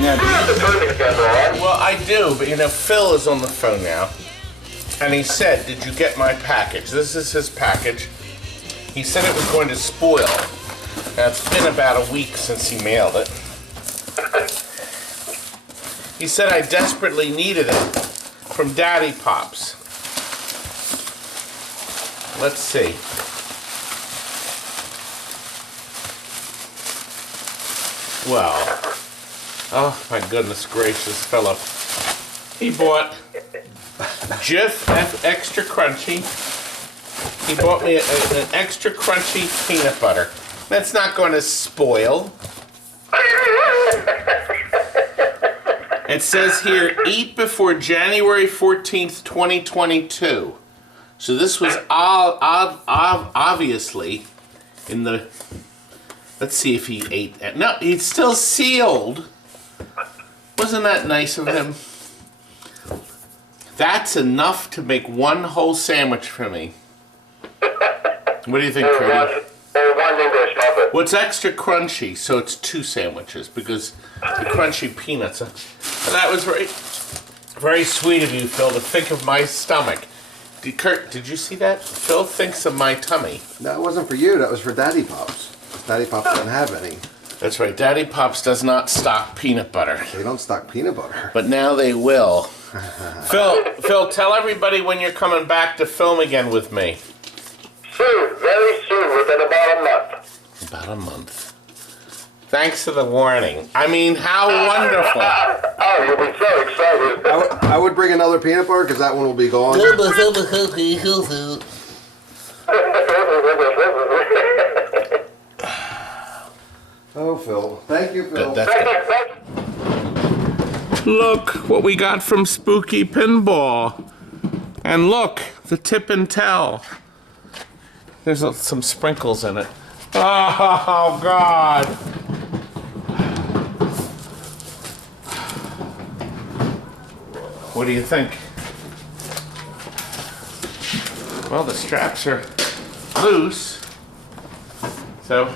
Yeah, You have to turn the camera on. Well, I do, but you know, Phil is on the phone now. And he said, did you get my package? This is his package. He said it was going to spoil. Now, it's been about a week since he mailed it. He said I desperately needed it from Daddy Pops. Let's see. Well, oh my goodness gracious, Philip. He bought Jif Extra Crunchy. He bought me an extra crunchy peanut butter. That's not going to spoil. It says here, eat before January 14th, 2022. So this was obviously in the... Let's see if he ate that. No, it's still sealed. Wasn't that nice of him? That's enough to make one whole sandwich for me. What do you think, Cody? Well, it's extra crunchy, so it's 2 sandwiches because the crunchy peanuts. That was very sweet of you, Phil, to think of my stomach. Kurt, did you see that? Phil thinks of my tummy. that wasn't for you. That was for Daddy Pops. Daddy Pops doesn't have any. That's right. Daddy Pops does not stock peanut butter. They don't stock peanut butter. But now they will. Phil, tell everybody when you're coming back to film again with me. Soon, very soon, within about a month. About a month. Thanks for the warning. I mean, how wonderful. Oh, you'll be so excited. I would bring another peanut butter because that one will be gone. Oh, Phil. Thank you, Phil. Look what we got from Spooky Pinball. And look, the tip and tell. There's some sprinkles in it. Oh, God. What do you think? Well, the straps are loose. So,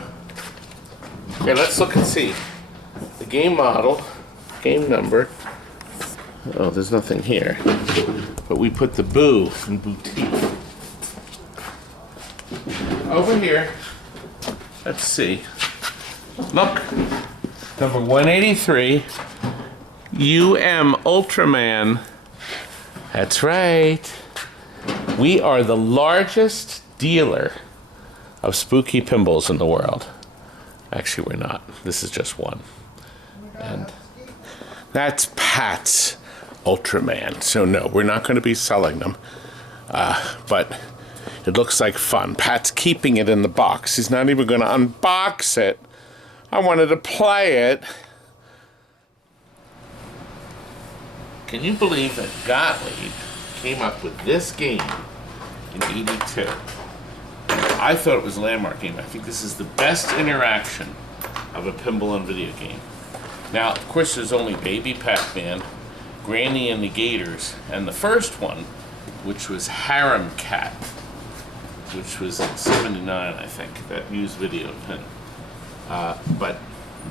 okay, let's look and see. The game model, game number. Oh, there's nothing here. But we put the boo in boutique. Over here, let's see. Look, number 183, Ultraman. That's right. We are the largest dealer of spooky pinballs in the world. Actually, we're not. This is just one. And that's Pat's Ultraman. So no, we're not going to be selling them. But it looks like fun. Pat's keeping it in the box. He's not even going to unbox it. I wanted to play it. Can you believe that Gottlieb came up with this game in '82? I thought it was a landmark game. I think this is the best interaction of a pinball and video game. Now, of course, there's only Baby Pac-Man, Granny and the Gators, and the first one, which was Harem Cat, which was in '79, I think, that used video pin. But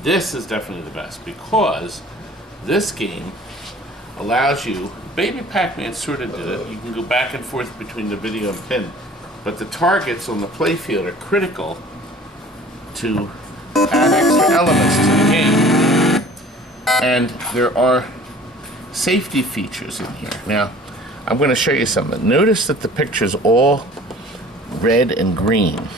this is definitely the best because this game allows you, Baby Pac-Man sort of did it, you can go back and forth between the video and pin, but the targets on the playfield are critical to add extra elements to the game. And there are safety features in here. Now, I'm going to show you something. Notice that the picture's all red and green.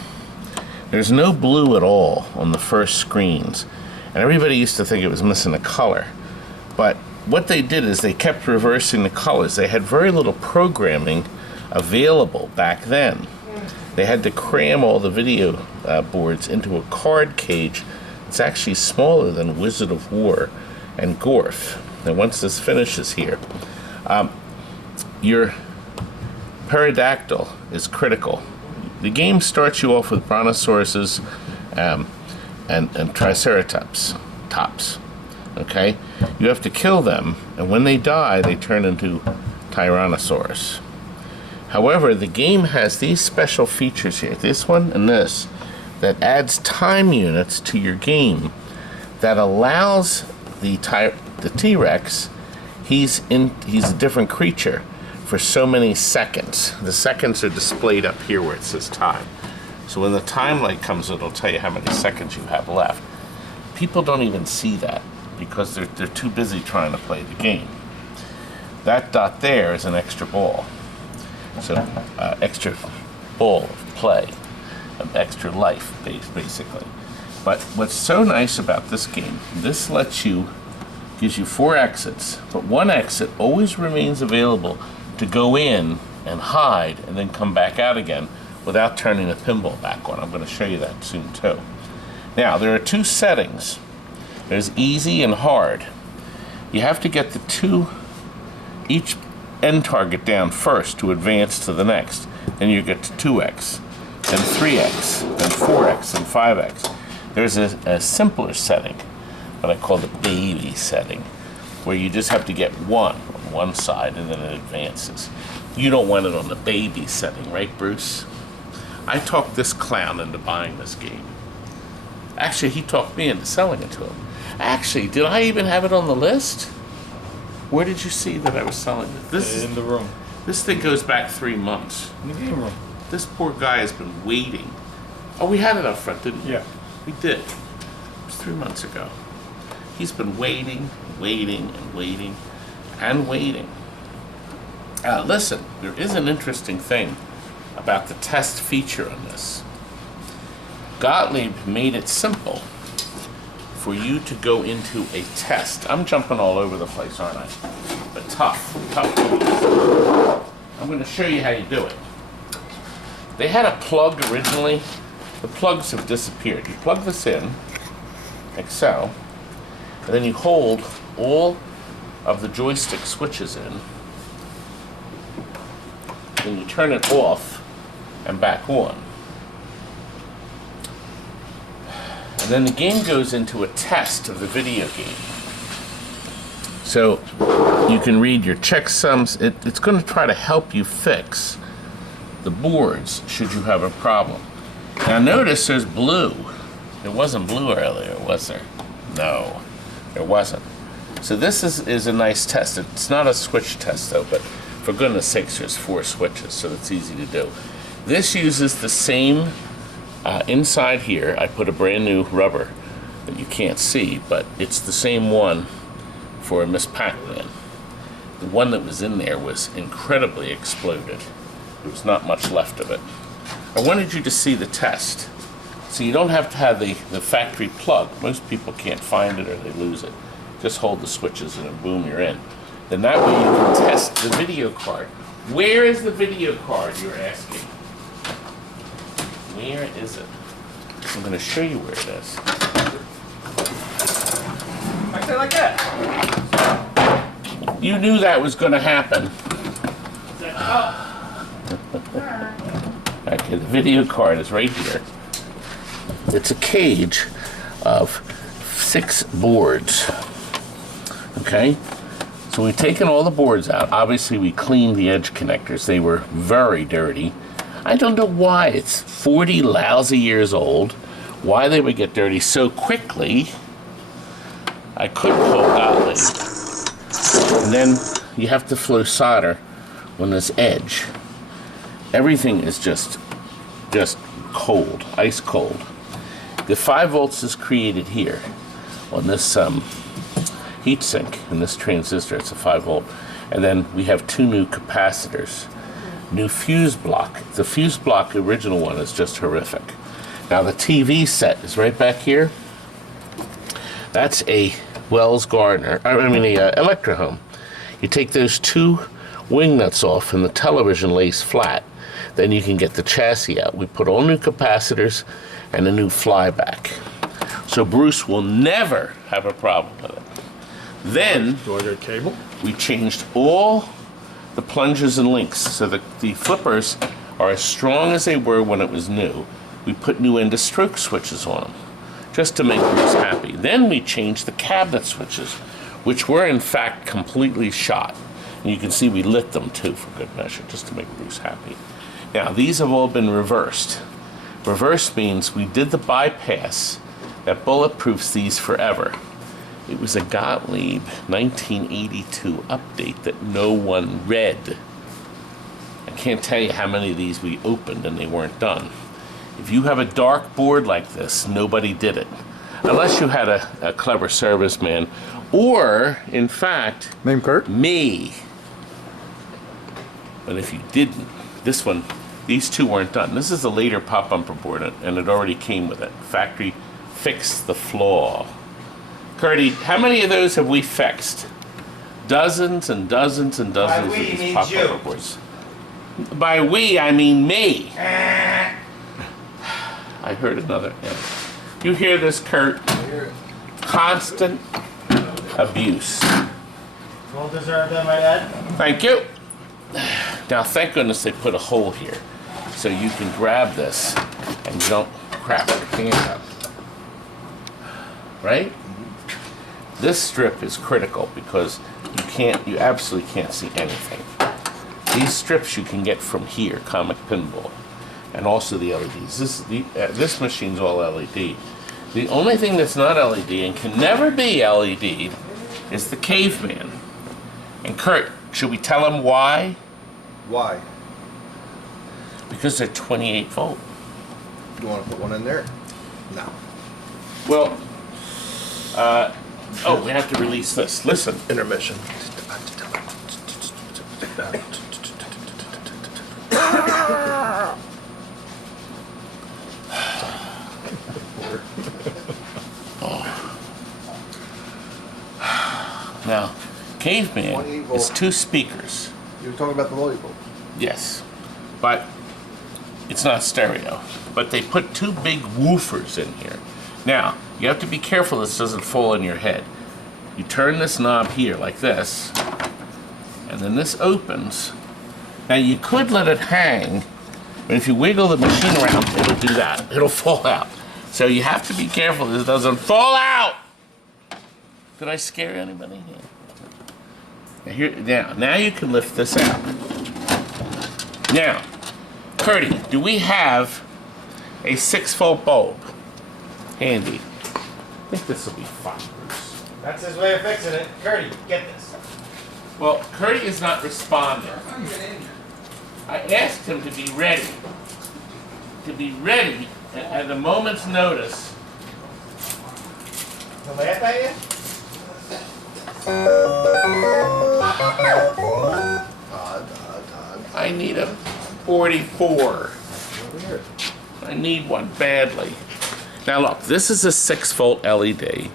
There's no blue at all on the first screens. And everybody used to think it was missing a color. But what they did is they kept reversing the colors. They had very little programming available back then. They had to cram all the video boards into a card cage. It's actually smaller than Wizard of War and Gorf. And once this finishes here, your Pterodactyl is critical. The game starts you off with brontosauruses and triceratops tops. Okay, you have to kill them, and when they die, they turn into Tyrannosaurus. However, the game has these special features here, this one and this, that adds time units to your game that allows the the T-Rex, he's a different creature for so many seconds. The seconds are displayed up here where it says time. So when the time light comes, it'll tell you how many seconds you have left. People don't even see that because they're too busy trying to play the game. That dot there is an extra ball. So extra ball of play, of extra life, basically. But what's so nice about this game, this gives you 4 exits, but one exit always remains available to go in and hide and then come back out again without turning the pinball back on. I'm going to show you that soon too. Now, there are 2 settings. There's easy and hard. You have to get each end target down first to advance to the next. Then you get to 2x, then 3x, then 4x, and 5x. There's a simpler setting, what I call the baby setting, where you just have to get 1 on one side and then it advances. You don't want it on the baby setting, right, Bruce? I talked this clown into buying this game. Actually, he talked me into selling it to him. Actually, did I even have it on the list? Where did you see that I was selling it? In the room. This thing goes back 3 months. In the game room. This poor guy has been waiting. Oh, we had it up front, didn't we? Yeah. We did. It was 3 months ago. He's been waiting, waiting, and waiting, and waiting. Listen, there is an interesting thing about the test feature on this. Gottlieb made it simple for you to go into a test. I'm jumping all over the place, aren't I? But tough tools. I'm going to show you how you do it. They had a plug originally. The plugs have disappeared. You plug this in, like so, and then you hold all of the joystick switches in, and you turn it off and back on. And then the game goes into a test of the video game. So you can read your checksums. It's going to try to help you fix the boards should you have a problem. Now notice there's blue. There wasn't blue earlier, was there? No, there wasn't. So this is a nice test. It's not a switch test though, but for goodness sakes, there's 4 switches, so it's easy to do. This uses the same, inside here, I put a brand new rubber that you can't see, but it's the same one for Miss Pac-Man. The one that was in there was incredibly exploded. There was not much left of it. I wanted you to see the test. So you don't have to have the factory plug. Most people can't find it or they lose it. Just hold the switches and then boom, you're in. Then that way you can test the video card. Where is the video card, you're asking? Where is it? I'm going to show you where it is. Like that. You knew that was going to happen. Okay, the video card is right here. It's a cage of 6 boards. Okay? So we've taken all the boards out. Obviously, we cleaned the edge connectors. They were very dirty. I don't know why. It's 40 lousy years old. Why they would get dirty so quickly. I couldn't call Gottlieb. And then you have to flow solder on this edge. Everything is just cold, ice cold. The 5 volts is created here on this heat sink in this transistor. It's a 5 volt. And then we have 2 new capacitors. New fuse block. The fuse block, the original one, is just horrific. Now the TV set is right back here. That's a Wells Gardner, a Electrohome. You take those 2 wing nuts off and the television lays flat. Then you can get the chassis out. We put all new capacitors and a new flyback. So Bruce will never have a problem with it. Then Do I get cable? we changed all the plungers and links so that the flippers are as strong as they were when it was new. We put new end of stroke switches on them just to make Bruce happy. Then we changed the cabinet switches, which were in fact completely shot. And you can see we lit them too for good measure, just to make Bruce happy. Now these have all been reversed. Reversed means we did the bypass that bulletproofs these forever. It was a Gottlieb 1982 update that no one read. I can't tell you how many of these we opened and they weren't done. If you have a dark board like this, nobody did it. Unless you had a clever serviceman, or, in fact, Name Kurt? me. But if you didn't, this one, these two weren't done. This is a later pop bumper board, and it already came with it. Factory fixed the flaw. Curdy, how many of those have we fixed? Dozens and dozens and dozens By we, of you these mean pop you. bumper boards. By we, I mean me. I heard another. Yeah. You hear this, Kurt? Constant abuse. Well deserved, I might add. Thank you. Now, thank goodness they put a hole here, so you can grab this and you don't crap your hand up. Right? This strip is critical because you absolutely can't see anything. These strips you can get from here, Comic Pinball, and also the LEDs. This machine's all LED. The only thing that's not LED and can never be LED is the Caveman. And Kurt, should we tell him why? Why? Because they're 28 volt. You want to put one in there? No. Well, oh, we have to release this. Listen. Intermission. Now, Caveman 28 volt. is 2 speakers. You were talking about the lollipop. Yes, but it's not stereo. But they put 2 big woofers in here. Now, you have to be careful this doesn't fall in your head. You turn this knob here like this, and then this opens. Now, you could let it hang, but if you wiggle the machine around, it'll do that. It'll fall out. So you have to be careful this doesn't fall out. Did I scare anybody? Yeah. Now you can lift this out. Now, Curdy, do we have a 6-volt bulb handy? I think this will be fine, Bruce. That's his way of fixing it. Curdy, get this. Well, Curdy is not responding. I asked him to be ready. To be ready at a moment's notice. To laugh at you? Todd. I need a 44. I need one badly. Now look, this is a 6-volt LED.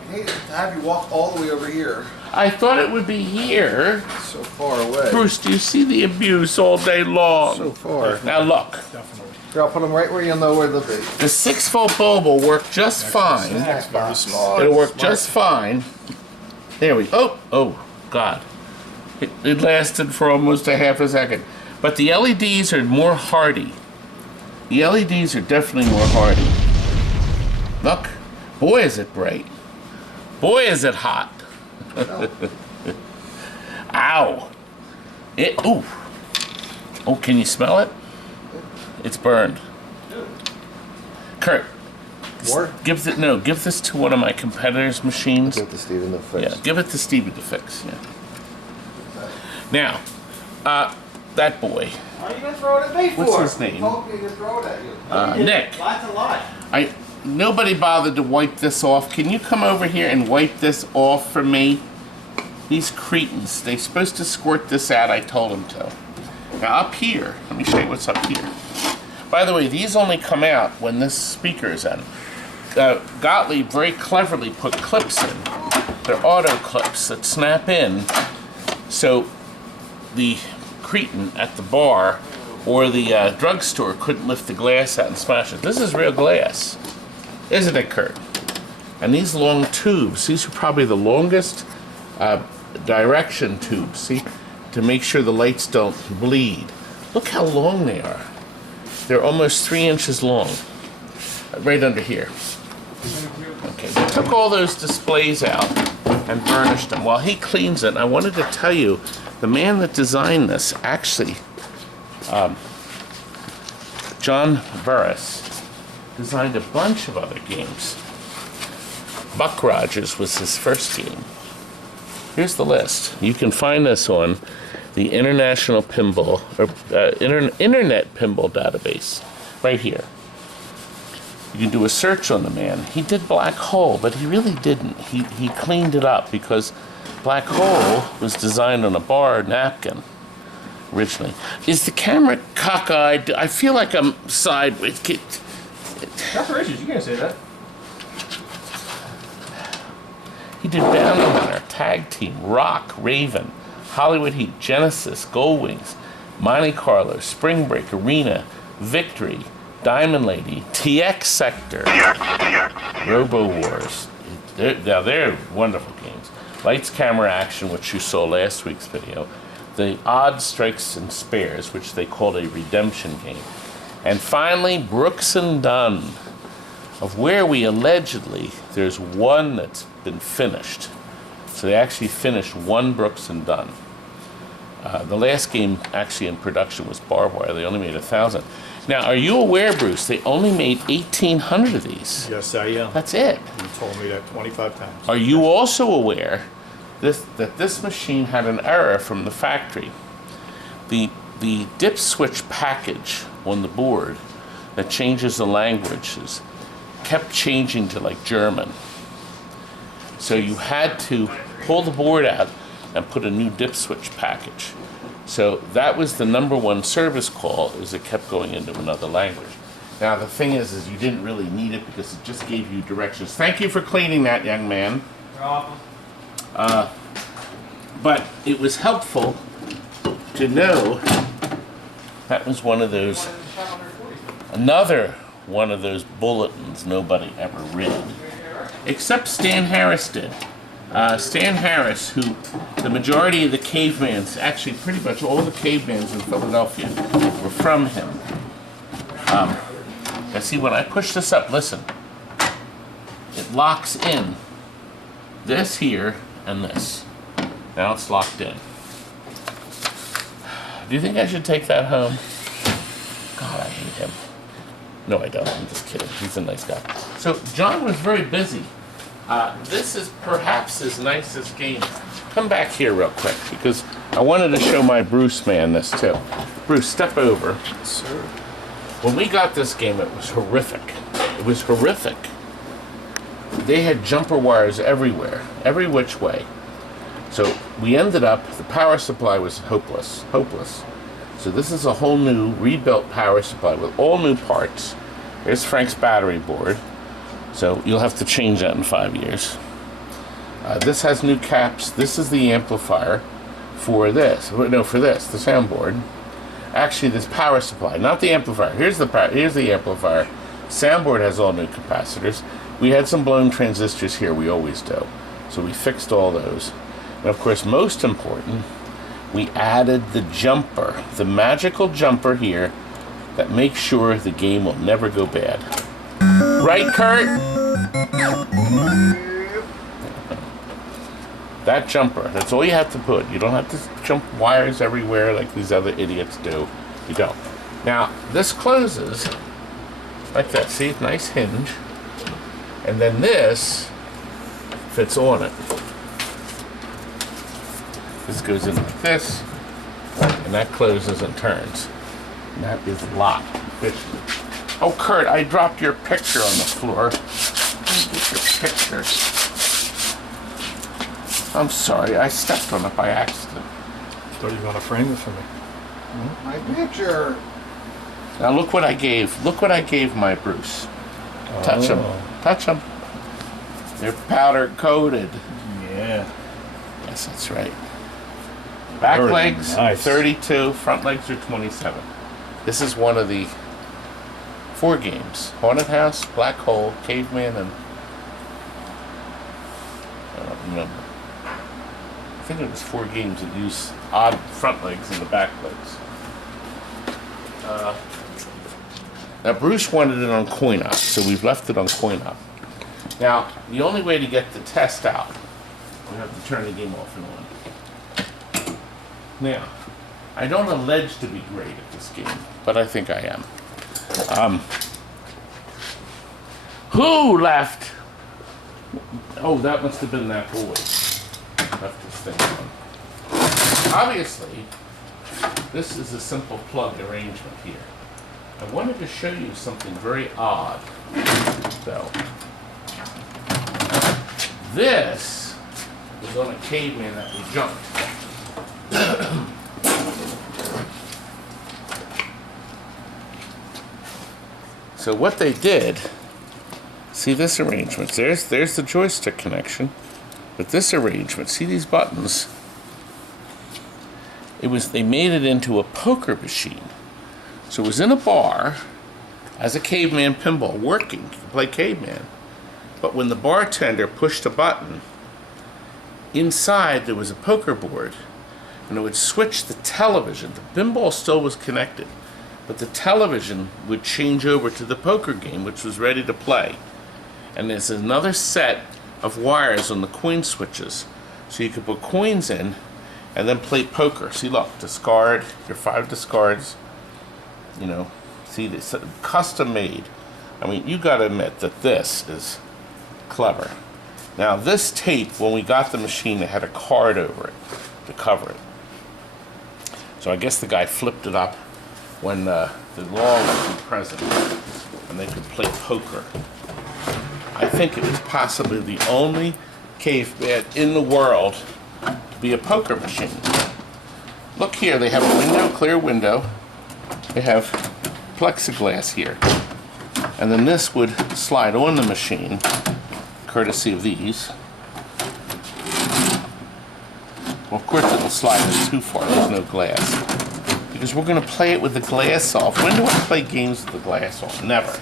I hate to have you walk all the way over here. I thought it would be here. So far away. Bruce, do you see the abuse all day long? So far. Now look, Here, I'll put them right where you'll know where they'll be. the 6-volt bulb will work just fine. Very small. It'll work just fine. There we go. Oh, God. It lasted for almost a half a second. But the LEDs are more hardy. The LEDs are definitely more hardy. Look. Boy, is it bright. Boy, is it hot. Ow. Ooh. Oh, can you smell it? It's burned. Kurt. More? Give this to one of my competitors' machines. Give it to Steven to fix. Yeah, give it to Stevie to fix. Yeah. Now, that boy, Why are you gonna throw it at me for? what's his name? Told me to throw it at you. Nick. Lots of lie. Nobody bothered to wipe this off. Can you come over here and wipe this off for me? These cretins, they're supposed to squirt this out. I told them to. Now up here, let me show you what's up here. By the way, these only come out when this speaker is in. Gottlieb very cleverly put clips in. They're auto clips that snap in, so the cretin at the bar or the drugstore couldn't lift the glass out and smash it. This is real glass, isn't it, Kurt? And these long tubes, these are probably the longest direction tubes, see, to make sure the lights don't bleed. Look how long they are. They're almost 3 inches long, right under here. Okay, we took all those displays out and burnished them. While he cleans it, I wanted to tell you, the man that designed this, actually, John Burris, designed a bunch of other games. Buck Rogers was his first game. Here's the list. You can find this on the International Pinball, or Internet Pinball Database, right here. You can do a search on the man. He did Black Hole, but he really didn't. He cleaned it up because Black Hole was designed on a bar napkin originally. Is the camera cockeyed? I feel like I'm sideways. That's racist. You can't say that. He did Bounty Hunter, Tag Team, Rock, Raven, Hollywood Heat, Genesis, Goldwings, Monte Carlo, Spring Break, Arena, Victory, Diamond Lady, TX Sector, Robo Wars. They're wonderful games. Lights, Camera, Action, which you saw last week's video. The Odd Strikes and Spares, which they called a redemption game. And finally, Brooks and Dunn, of where we allegedly, there's one that's been finished. So they actually finished one Brooks and Dunn. The last game actually in production was Barbed Wire. They only made 1,000. Now, are you aware, Bruce, they only made 1,800 of these? Yes, I am. That's it. You told me that 25 times. Are you also aware that this machine had an error from the factory? The dip switch package on the board that changes the languages kept changing to like German. So you had to pull the board out and put a new dip switch package. So that was the #1 service call, is it kept going into another language. Now the thing is you didn't really need it because it just gave you directions. Thank you for cleaning that, young man. You're welcome. But it was helpful to know that was one of those, another one of those bulletins nobody ever read. Except Stan Harris did. Stan Harris, who the majority of the cavemans, actually pretty much all the cavemans in Philadelphia were from him. Now see, when I push this up, listen, it locks in this here and this. Now it's locked in. Do you think I should take that home? God, I hate him. No, I don't. I'm just kidding. He's a nice guy. So John was very busy. This is perhaps his nicest game. Come back here real quick because I wanted to show my Bruce man this too. Bruce, step over. Sir. When we got this game, it was horrific. It was horrific. They had jumper wires everywhere, every which way. So we ended up, the power supply was hopeless. So this is a whole new rebuilt power supply with all new parts. Here's Frank's battery board. So you'll have to change that in 5 years. This has new caps. This is the amplifier for this. No, for this, the soundboard. Actually, this power supply, not the amplifier. Here's the amplifier. Soundboard has all new capacitors. We had some blown transistors here, we always do. So we fixed all those. And of course, most important, we added the jumper, the magical jumper here that makes sure the game will never go bad. Right, Kurt? That jumper, that's all you have to put. You don't have to jump wires everywhere like these other idiots do. You don't. Now, this closes like that. See, nice hinge. And then this fits on it. This goes in like this, and that closes and turns. And that is locked. Oh, Kurt, I dropped your picture on the floor. Get your picture. I'm sorry, I stepped on it by accident. Thought you were going to frame it for me. My picture. Now look what I gave. Look what I gave my Bruce. Touch them. Touch them. They're powder coated. Yeah. Yes, that's right. Back Very legs, nice. 32. Front legs are 27. This is one of the 4 games. Haunted House, Black Hole, Caveman, and I don't remember. I think it was 4 games that use odd front legs and the back legs. Now Bruce wanted it on coin op, so we've left it on coin op. Now, the only way to get the test out, we have to turn the game off and on. Now, I don't allege to be great at this game, but I think I am. Who left Oh, that must have been that boy. Left this thing on. Obviously, this is a simple plug arrangement here. I wanted to show you something very odd, though. This was on a caveman that we jumped. So what they did, see this arrangement, there's the joystick connection, but this arrangement, see these buttons, they made it into a poker machine. So it was in a bar as a caveman pinball working, you could play caveman. But when the bartender pushed a button, inside there was a poker board, and it would switch the television. The pinball still was connected, but the television would change over to the poker game, which was ready to play. And there's another set of wires on the coin switches, so you could put coins in and then play poker. See, look, discard, your 5 discards, you know, see, this custom made. I mean, you gotta admit that this is clever. Now, this tape, when we got the machine, it had a card over it to cover it. So I guess the guy flipped it up when the law wasn't present and they could play poker. I think it was possibly the only caveman in the world to be a poker machine. Look here, they have a window, clear window. They have plexiglass here. And then this would slide on the machine, courtesy of these. Well, of course it'll slide in too far, there's no glass. Because we're gonna play it with the glass off. When do I play games with the glass off? Never.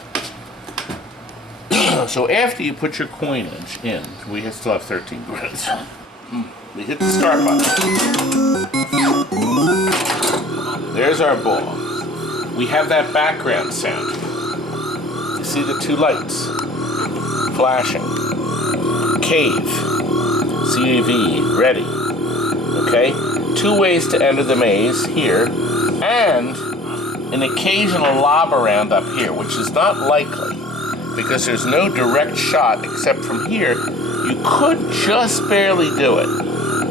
So after you put your coinage in, we still have 13 minutes. We hit the start button. There's our ball. We have that background sound. You see the 2 lights flashing. Cave, CAV, ready. Okay? 2 ways to enter the maze here, and an occasional lob around up here, which is not likely because there's no direct shot except from here. You could just barely do it,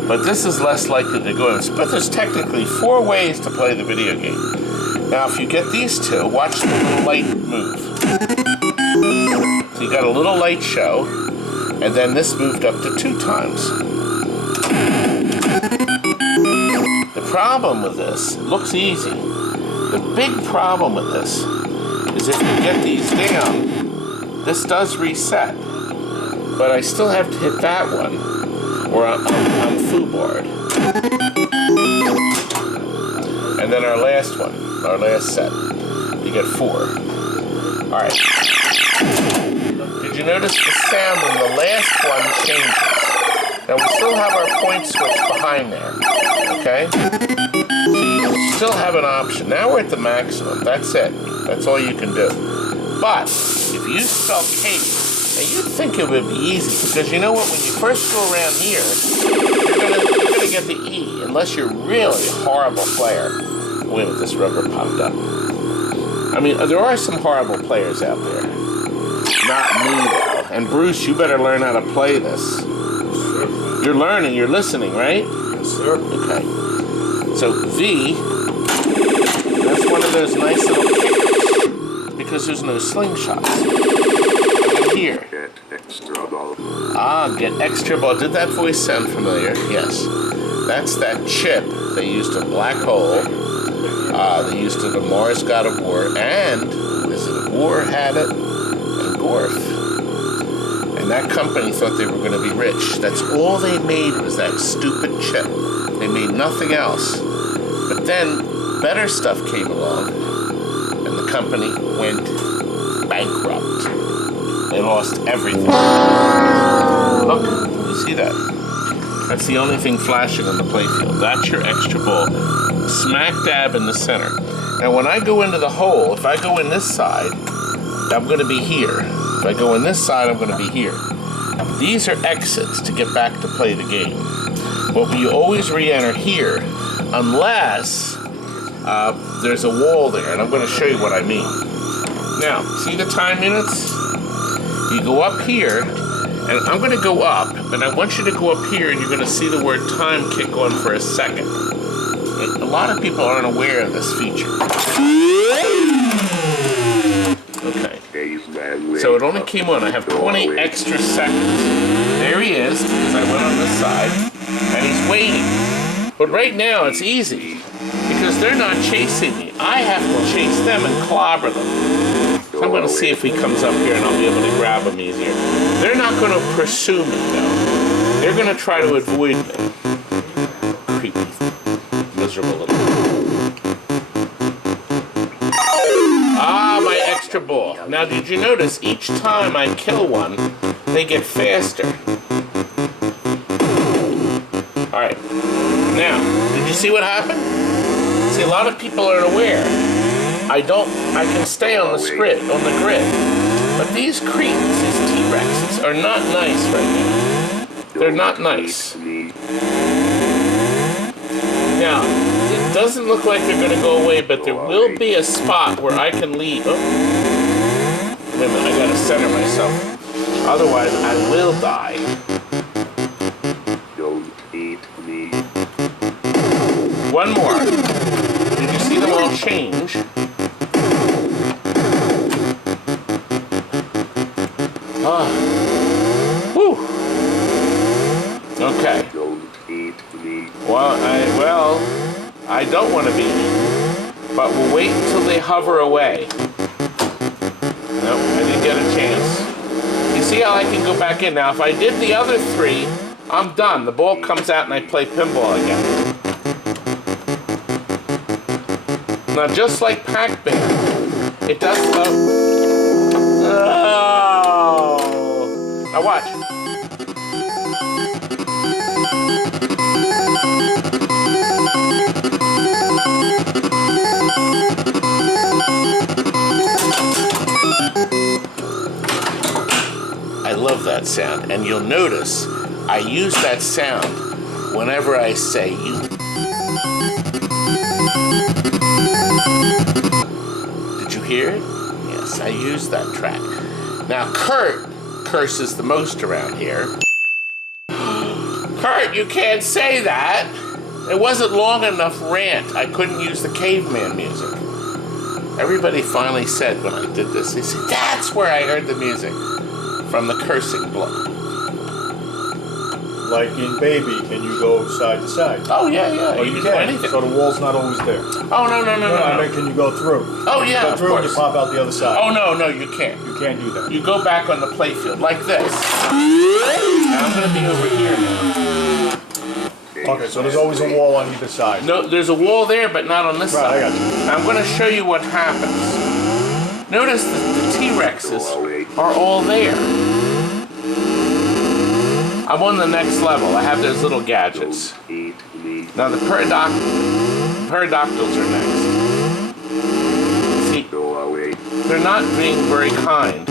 but this is less likely to go in. But there's technically 4 ways to play the video game. Now, if you get these 2, watch the little light move. So you got a little light show, and then this moved up to 2 times. The problem with this, it looks easy. The big problem with this is if you get these down, this does reset. But I still have to hit that one, or I'm foobarred. And then our last one, our last set, you get 4. All right. Did you notice the sound when the last one changes? Now we still have our point switch behind there, okay? So you still have an option. Now we're at the maximum. That's it. That's all you can do. But if you spell cave, now you'd think it would be easy, because you know what? When you first go around here, you're gonna get the E, unless you're really a horrible player. Wait a minute, this rubber popped up. I mean, there are some horrible players out there. Not me, though. And Bruce, you better learn how to play this. You're learning, you're listening, right? Yes, sir. Okay. So V, that's one of those nice little kickers, because there's no slingshots. And here. Get extra ball. Ah, get extra ball. Did that voice sound familiar? Yes. That's that chip they used in Black Hole. They used it in Mars God of War, and Wizard of War had it, and Gorf. And that company thought they were going to be rich. That's all they made was that stupid chip. They made nothing else. But then better stuff came along, and the company went bankrupt. They lost everything. Look, you see that? That's the only thing flashing on the playfield. That's your extra ball. Smack dab in the center. Now when I go into the hole, if I go in this side, I'm going to be here. If I go in this side, I'm going to be here. These are exits to get back to play the game. But you always re-enter here unless there's a wall there, and I'm going to show you what I mean. Now, see the time units? You go up here, And I'm going to go up, and I want you to go up here, and you're going to see the word time kick on for a second. A lot of people aren't aware of this feature. Okay. So it only came on. I have 20 extra seconds. There he is, because I went on this side, and he's waiting. But right now, it's easy, because they're not chasing me. I have to chase them and clobber them. So I'm going to see if he comes up here, and I'll be able to grab him easier. They're not going to pursue me, though. They're going to try to avoid me. Creepy, miserable little... Ah, my extra ball. Now, did you notice each time I kill one, they get faster? Alright. Now, did you see what happened? See, a lot of people aren't aware. I can stay on the grid. But these creeps, these T-Rexes, are not nice right now. They're not nice. Now, it doesn't look like they're going to go away, but there will be a spot where I can leave. Oh. Wait a minute, I got to center myself. Otherwise, I will die. Don't eat me. One more. Did you see them all change? Ah. Whew. Okay. Don't eat me. Well, I don't want to be eaten, but we'll wait until they hover away. Nope, I didn't get a chance. You see how I can go back in? Now, if I did the other three, I'm done. The ball comes out and I play pinball again. Now, just like Pac-Man, it does... Oh! Now watch. I love that sound, and you'll notice I use that sound whenever I say you. Did you hear it? Yes, I use that track. Now Kurt curses the most around here. Kurt, you can't say that! It wasn't long enough rant. I couldn't use the caveman music. Everybody finally said when I did this, they said, that's where I heard the music. From the cursing block. Like in Baby, can you go side to side? Oh, yeah. Oh, you can do can. anything. So the wall's not always there. Oh, no. I mean, can you go through? Oh, yeah, Go of through and course. you pop out the other side. Oh, no, you can't. You can't do that. You go back on the playfield like this. Now I'm going to be over here now. Okay, so there's always a wall on either side. No, there's a wall there, but not on this Right, side. I got you. Now I'm going to show you what happens. Notice that the T-Rexes are all there. I'm on the next level. I have those little gadgets. Now the pterodactyls are next. See, they're not being very kind.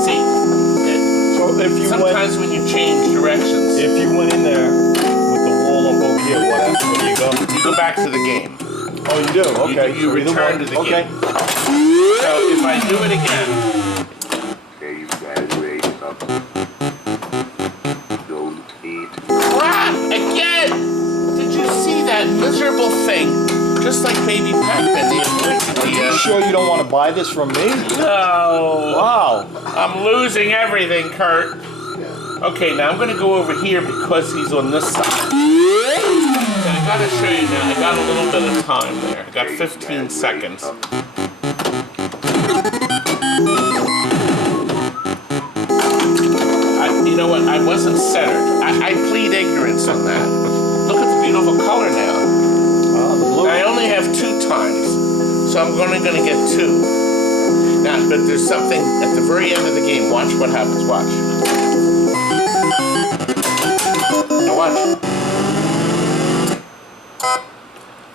See, So if you sometimes when you change directions, if you went in there with the wall up over here, what happens when you go? you go back to the game. Oh, you do? Okay. You so either return one. to the okay. game. So if I do it again, Don't eat. crap! Again! Did you see that miserable thing? Just like Baby Pac-Man, the Are you sure you don't want to buy this from me? No! Wow. I'm losing everything, Kurt. Okay, now I'm going to go over here because he's on this side. And I got to show you now, I got a little bit of time there. I got 15 seconds. You know what? I wasn't centered. I plead ignorance on that. Look at the beautiful color now. I only have 2 times, so I'm only going to get 2. Now, but there's something at the very end of the game. Watch what happens. Watch. Now watch.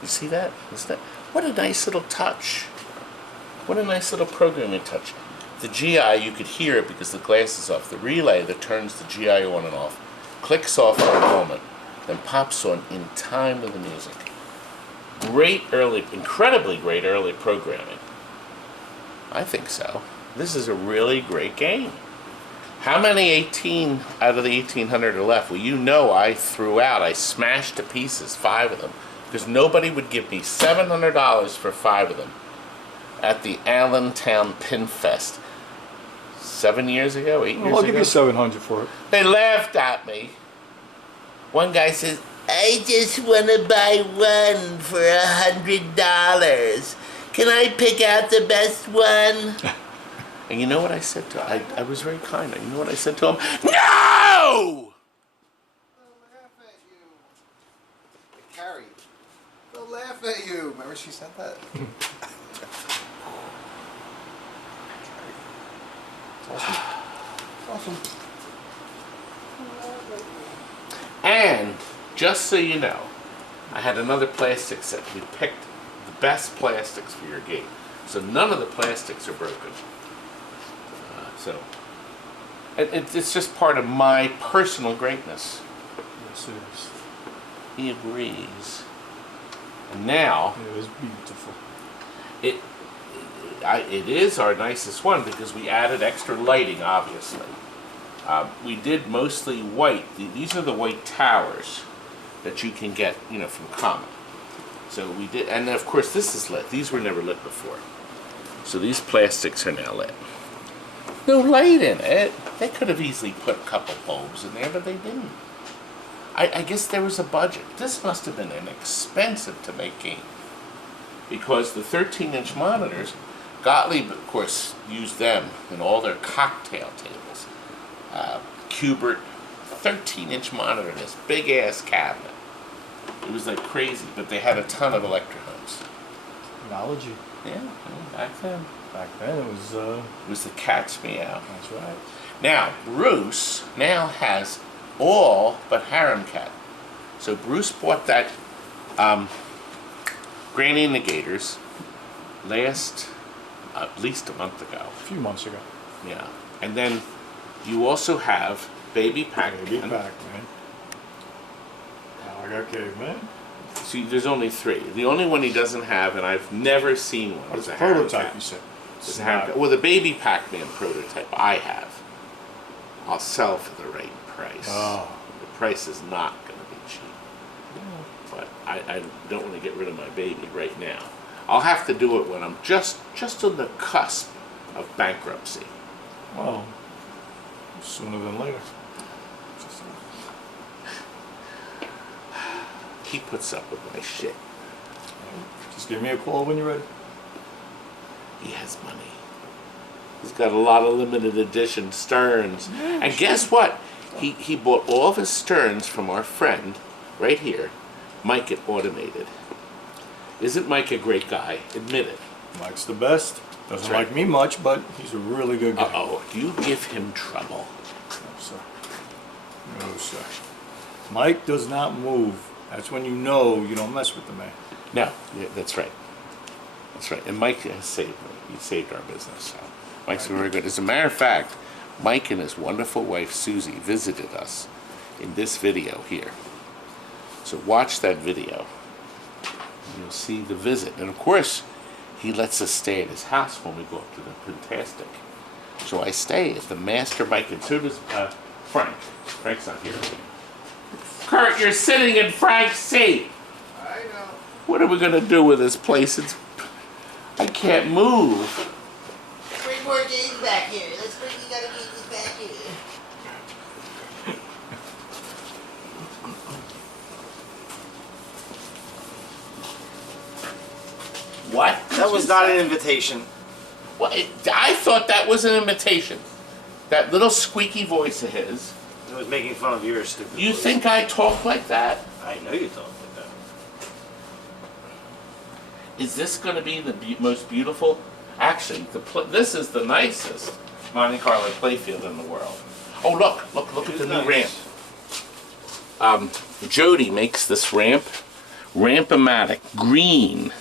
You see that? What a nice little touch. What a nice little programming touch. The GI, you could hear it because the glass is off. The relay that turns the GI on and off clicks off for a moment, then pops on in time with the music. incredibly great early programming. I think so. This is a really great game. How many 18 out of the 1,800 are left? Well, you know I smashed to pieces 5 of them. Because nobody would give me $700 for 5 of them at the Allentown Pin Fest 7 years ago, 8 years ago. I'll give you 700 for it. They laughed at me. One guy says, I just want to buy one for $100. Can I pick out the best one? And you know what I said to him? I was very kind. You know what I said to him? No! They'll laugh at you. Carrie, they'll laugh at you. Remember she said that? Awesome. Awesome. And just so you know, I had another plastic set. We picked the best plastics for your game. So none of the plastics are broken. So it's just part of my personal greatness. Yes, it is. He agrees. And now It is beautiful. it is our nicest one because we added extra lighting, obviously. We did mostly white. These are the white towers that you can get, from Comet. So we did, and of course this is lit. These were never lit before. So these plastics are now lit. No light in it. They could have easily put a couple bulbs in there, but they didn't. I guess there was a budget. This must have been inexpensive to make game. Because the 13-inch monitors, Gottlieb, of course, used them in all their cocktail tables. Kubert, 13-inch monitor in this big-ass cabinet. It was like crazy, but they had a ton of electrodes. Technology. Yeah, back then. Back then it was It was the cat's meow. that's right. Now, Bruce now has all but Harem Cat. So Bruce bought that Granny and the Gators last, at least a month ago. A few months ago. Yeah. And then you also have Baby Pac-Man. Baby Pac-Man. Now I got Caveman. See, there's only 3. The only one he doesn't have, and I've never seen one, is What's a the Harem prototype Cat. you said? It's a Harem Cat. Well, the Baby Pac-Man prototype I have. I'll sell for the right price. Oh. The price is not going to be cheap. But I don't want to get rid of my baby right now. I'll have to do it when I'm just on the cusp of bankruptcy. Well, sooner than later. He puts up with my shit. Just give me a call when you're ready. He has money. He's got a lot of limited edition Sterns. And guess what? He bought all of his Sterns from our friend right here, Mike at Automated. Isn't Mike a great guy? Admit it. Mike's the best. Doesn't That's right. like me much, but he's a really good guy. Uh-oh. Do you give him trouble? No, sir. No, sir. Mike does not move. That's when you know you don't mess with the man. No. Yeah, that's right. That's right. And Mike has saved me. He saved our business. So Mike's very good. As a matter of fact, Mike and his wonderful wife Susie visited us in this video here. So watch that video. You'll see the visit. And of course, he lets us stay at his house when we go up to the Fantastic. So I stay at the Master Mike, and so does Frank. Frank's not here. Kurt, you're sitting in Frank's seat. I know. What are we gonna do with this place? I can't move. Bring more games back here. Let's bring you gotta get this back here. What? That was not an invitation. Well, I thought that was an invitation. That little squeaky voice of his. It was making fun of your stupid You voice. think I talk like that? I know you talk like that. Is this going to be the most beautiful? Actually, this is the nicest Monte Carlo playfield in the world. Oh, look at the new ramp. Jody makes this ramp, Ramp-O-Matic, green.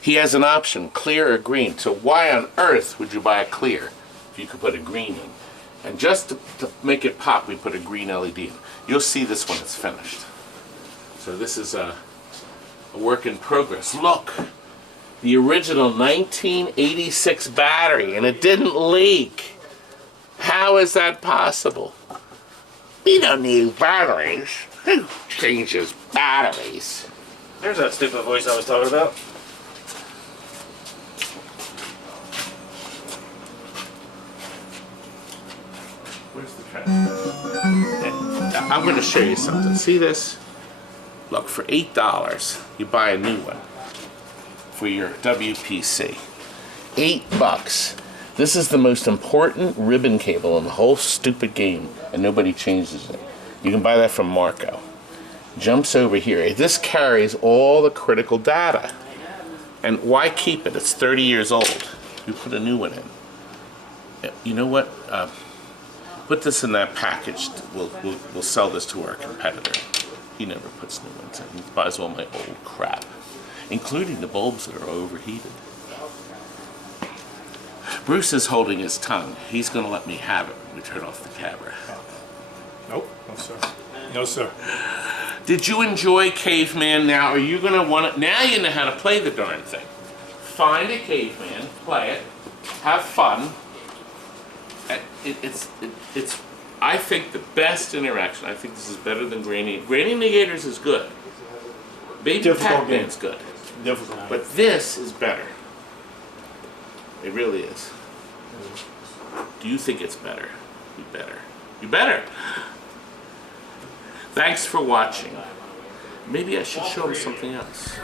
He has an option, clear or green. So why on earth would you buy a clear if you could put a green in? And just to make it pop, we put a green LED in. You'll see this when it's finished. So this is a work in progress. Look, the original 1986 battery, and it didn't leak. How is that possible? We don't need batteries. Who changes batteries? There's that stupid voice I was talking about. Where's the trash? I'm going to show you something. See this? Look, for $8, you buy a new one for your WPC. $8. This is the most important ribbon cable in the whole stupid game, and nobody changes it. You can buy that from Marco. Jumps over here. This carries all the critical data. And why keep it? It's 30 years old. You put a new one in. You know what? Put this in that package. We'll sell this to our competitor. He never puts new ones in. He buys all my old crap, including the bulbs that are overheated. Bruce is holding his tongue. He's going to let me have it when we turn off the camera. Nope, no sir. No sir. Did you enjoy Caveman? Now, are you going to want to... Now you know how to play the darn thing. Find a Caveman, play it, have fun. It's I think, the best interaction. I think this is better than Granny. Granny Negators is good. Baby Pac-Man's good. Difficult. But this is better. It really is. Do you think it's better? You better. You better. Thanks for watching. Maybe I should show them something else.